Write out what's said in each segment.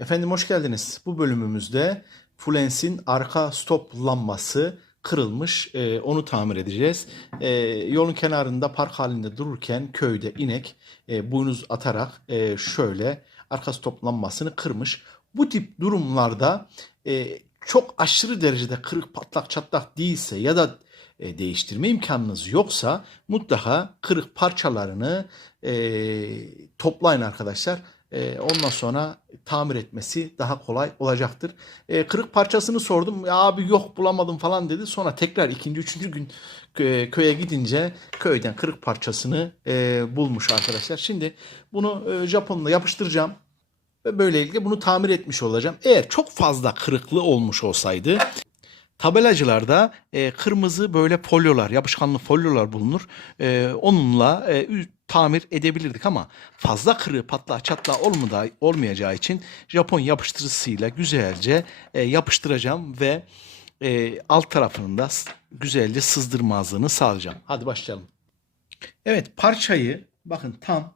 Efendim hoş geldiniz. Bu bölümümüzde Fulens'in arka stop lambası kırılmış. Ee, onu tamir edeceğiz. Ee, yolun kenarında park halinde dururken köyde inek e, boynuz atarak e, şöyle arka stop lambasını kırmış. Bu tip durumlarda e, çok aşırı derecede kırık patlak çatlak değilse ya da e, değiştirme imkanınız yoksa mutlaka kırık parçalarını e, toplayın arkadaşlar. E, ondan sonra tamir etmesi daha kolay olacaktır. E, kırık parçasını sordum. Ya abi yok bulamadım falan dedi. Sonra tekrar ikinci, üçüncü gün kö- köye gidince köyden kırık parçasını e, bulmuş arkadaşlar. Şimdi bunu e, Japonla yapıştıracağım ve böylelikle bunu tamir etmiş olacağım. Eğer çok fazla kırıklı olmuş olsaydı tabelacılarda e, kırmızı böyle folyolar, yapışkanlı folyolar bulunur. E, onunla e, tamir edebilirdik ama fazla kırığı patlağı çatlağı olmadığı, olmayacağı için Japon yapıştırıcısıyla güzelce e, yapıştıracağım ve e, alt tarafını da güzelce sızdırmazlığını sağlayacağım. Hadi başlayalım. Evet parçayı bakın tam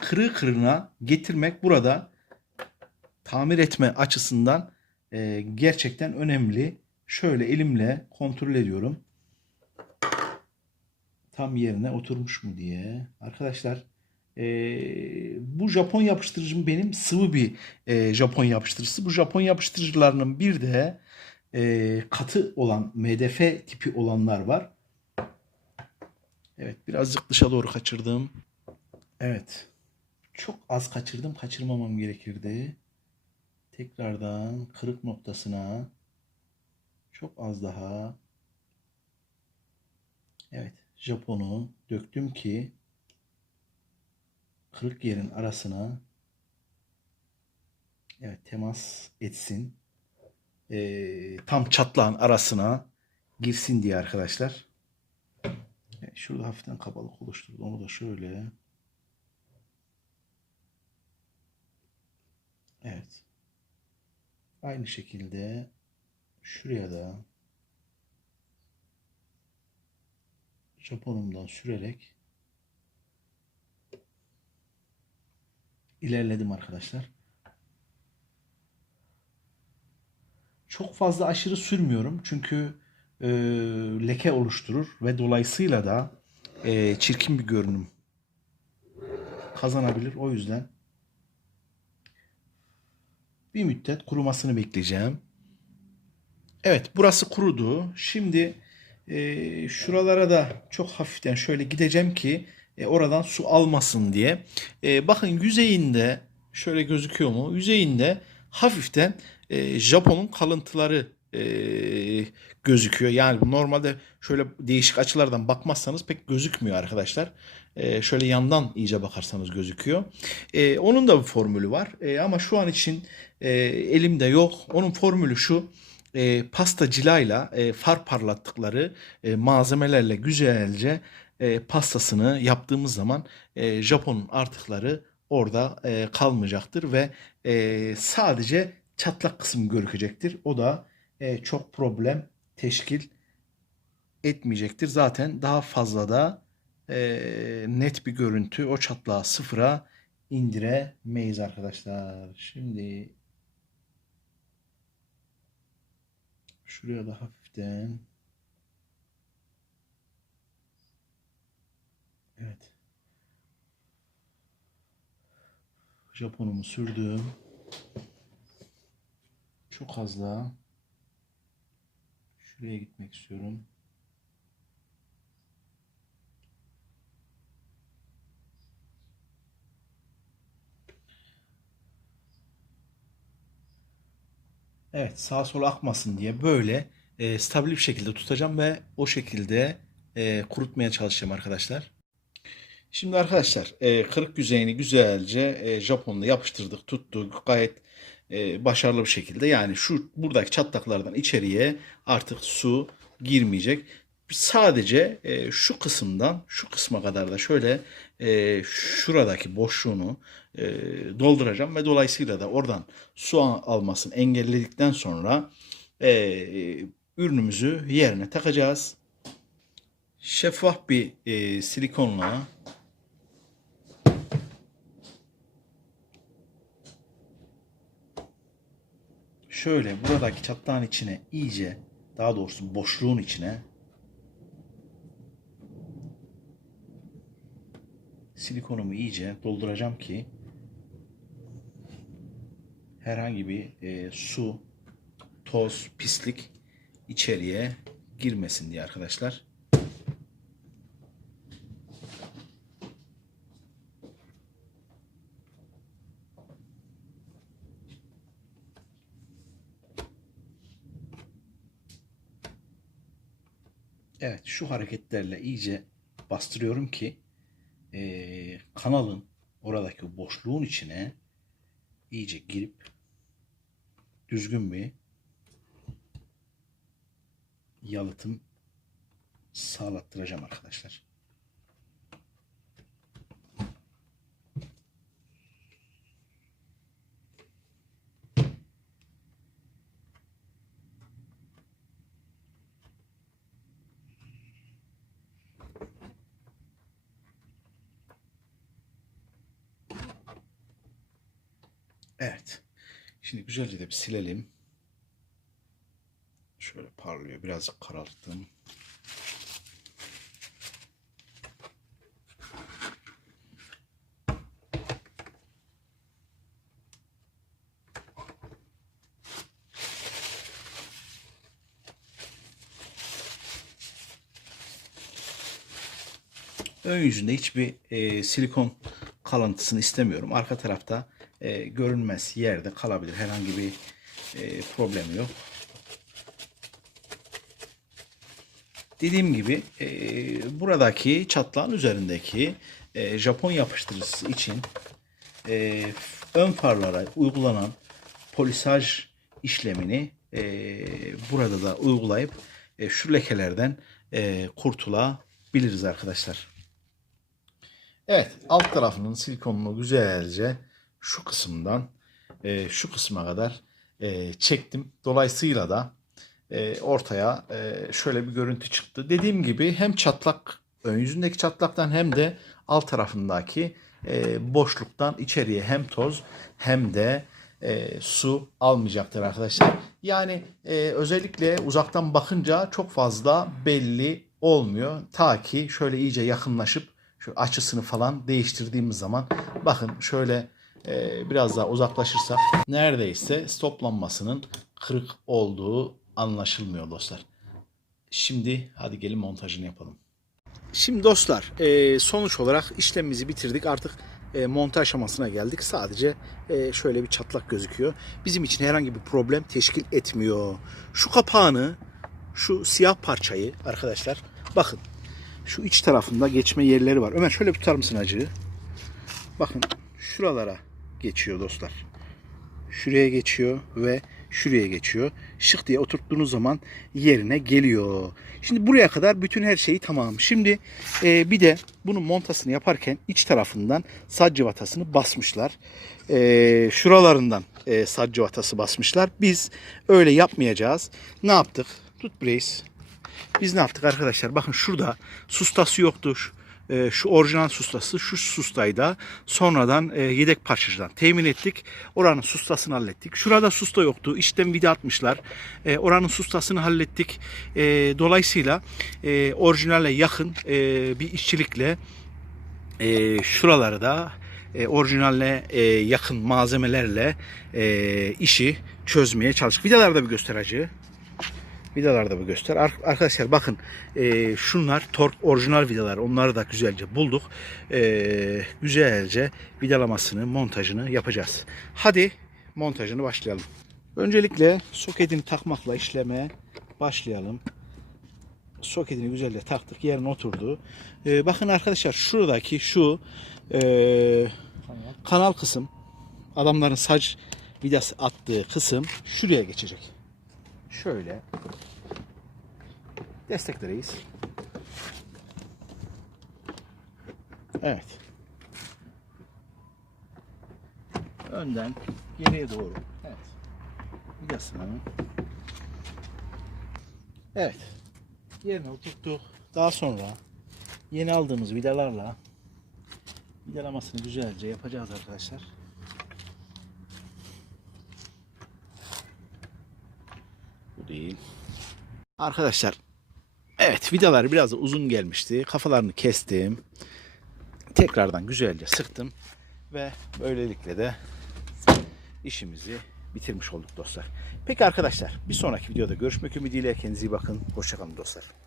kırığı kırığına getirmek burada tamir etme açısından e, gerçekten önemli. Şöyle elimle kontrol ediyorum. Tam yerine oturmuş mu diye. Arkadaşlar e, bu Japon yapıştırıcım benim sıvı bir e, Japon yapıştırıcısı. Bu Japon yapıştırıcılarının bir de e, katı olan MDF tipi olanlar var. Evet birazcık dışa doğru kaçırdım. Evet. Çok az kaçırdım. Kaçırmamam gerekirdi. Tekrardan kırık noktasına çok az daha. Evet, Japon'u döktüm ki kırık yerin arasına evet temas etsin. Ee, tam çatlağın arasına girsin diye arkadaşlar. Evet, şurada hafiften kabalık oluşturdu. Onu da şöyle. Evet. Aynı şekilde şuraya da Japonumdan sürerek ilerledim arkadaşlar. Çok fazla aşırı sürmüyorum çünkü e, leke oluşturur ve dolayısıyla da e, çirkin bir görünüm kazanabilir. O yüzden bir müddet kurumasını bekleyeceğim. Evet burası kurudu. Şimdi e, şuralara da çok hafiften şöyle gideceğim ki e, oradan su almasın diye. E, bakın yüzeyinde şöyle gözüküyor mu? Yüzeyinde hafiften e, Japon'un kalıntıları e, gözüküyor. Yani normalde şöyle değişik açılardan bakmazsanız pek gözükmüyor arkadaşlar. E, şöyle yandan iyice bakarsanız gözüküyor. E, onun da bir formülü var. E, ama şu an için e, elimde yok. Onun formülü şu e, pasta cilayla e, far parlattıkları e, malzemelerle güzelce e, pastasını yaptığımız zaman e, Japon'un artıkları orada e, kalmayacaktır ve e, sadece çatlak kısmı görükecektir. O da e, çok problem teşkil etmeyecektir. Zaten daha fazla da e, net bir görüntü o çatlağı sıfıra indiremeyiz arkadaşlar. Şimdi Şuraya da hafiften. Evet. Japonumu sürdüm. Çok az daha. Şuraya gitmek istiyorum. Evet sağa sola akmasın diye böyle e, stabil bir şekilde tutacağım ve o şekilde e, kurutmaya çalışacağım arkadaşlar. Şimdi arkadaşlar e, kırık yüzeyini güzelce e, Japonla yapıştırdık tuttuk gayet e, başarılı bir şekilde. Yani şu buradaki çatlaklardan içeriye artık su girmeyecek. Sadece e, şu kısımdan şu kısma kadar da şöyle e, şuradaki boşluğunu e, dolduracağım ve dolayısıyla da oradan su al- almasını engelledikten sonra e, ürünümüzü yerine takacağız. Şeffaf bir e, silikonla şöyle buradaki çatlağın içine iyice daha doğrusu boşluğun içine silikonumu iyice dolduracağım ki herhangi bir e, su, toz, pislik içeriye girmesin diye arkadaşlar. Evet şu hareketlerle iyice bastırıyorum ki eee, kanalın oradaki boşluğun içine iyice girip düzgün bir yalıtım sağlattıracağım arkadaşlar. Evet. Şimdi güzelce de bir silelim. Şöyle parlıyor. Birazcık kararttım. Ön yüzünde hiçbir e, silikon kalıntısını istemiyorum. Arka tarafta e, görünmez yerde kalabilir. Herhangi bir e, problemi yok. Dediğim gibi e, buradaki çatlağın üzerindeki e, Japon yapıştırıcısı için e, ön farlara uygulanan polisaj işlemini e, burada da uygulayıp e, şu lekelerden e, kurtulabiliriz arkadaşlar. Evet alt tarafının silikonunu güzelce şu kısımdan e, şu kısma kadar e, çektim. Dolayısıyla da e, ortaya e, şöyle bir görüntü çıktı. Dediğim gibi hem çatlak ön yüzündeki çatlaktan hem de alt tarafındaki e, boşluktan içeriye hem toz hem de e, su almayacaktır arkadaşlar. Yani e, özellikle uzaktan bakınca çok fazla belli olmuyor. Ta ki şöyle iyice yakınlaşıp şu açısını falan değiştirdiğimiz zaman bakın şöyle biraz daha uzaklaşırsak neredeyse stoplanmasının kırık olduğu anlaşılmıyor dostlar. Şimdi hadi gelin montajını yapalım. Şimdi dostlar e, sonuç olarak işlemimizi bitirdik. Artık e, montaj aşamasına geldik. Sadece e, şöyle bir çatlak gözüküyor. Bizim için herhangi bir problem teşkil etmiyor. Şu kapağını, şu siyah parçayı arkadaşlar bakın şu iç tarafında geçme yerleri var. Ömer şöyle tutar mısın acığı? Bakın şuralara geçiyor dostlar. Şuraya geçiyor ve şuraya geçiyor. Şık diye oturttuğunuz zaman yerine geliyor. Şimdi buraya kadar bütün her şeyi tamam. Şimdi e, bir de bunun montasını yaparken iç tarafından sac cıvatasını basmışlar. E, şuralarından e, sac cıvatası basmışlar. Biz öyle yapmayacağız. Ne yaptık? Tut brace. Biz ne yaptık arkadaşlar? Bakın şurada sustası yoktu. Şu- e, şu orijinal sustası şu sustayda sonradan e, yedek parçacıdan temin ettik. Oranın sustasını hallettik. Şurada susta yoktu. İçten vida atmışlar. E, oranın sustasını hallettik. E, dolayısıyla orijinale yakın bir işçilikle şuraları da e, yakın malzemelerle işi çözmeye çalıştık. Vidaları da bir göstereceğim. Vidalarda bu göster. Ar- Arkadaşlar bakın e, şunlar tork orijinal vidalar. Onları da güzelce bulduk. E, güzelce vidalamasını, montajını yapacağız. Hadi montajını başlayalım. Öncelikle soketini takmakla işleme başlayalım. Soketini güzelce taktık. Yerine oturdu. E, bakın arkadaşlar şuradaki şu e, kanal kısım adamların sac vidası attığı kısım şuraya geçecek. Şöyle destekleyiz. Evet. Önden geriye doğru. Evet. Vidasını. Evet. Yerine oturttuk. Daha sonra yeni aldığımız vidalarla vidalamasını güzelce yapacağız arkadaşlar. Takayım. Arkadaşlar evet vidalar biraz da uzun gelmişti. Kafalarını kestim. Tekrardan güzelce sıktım. Ve böylelikle de işimizi bitirmiş olduk dostlar. Peki arkadaşlar bir sonraki videoda görüşmek ümidiyle kendinize iyi bakın. Hoşçakalın dostlar.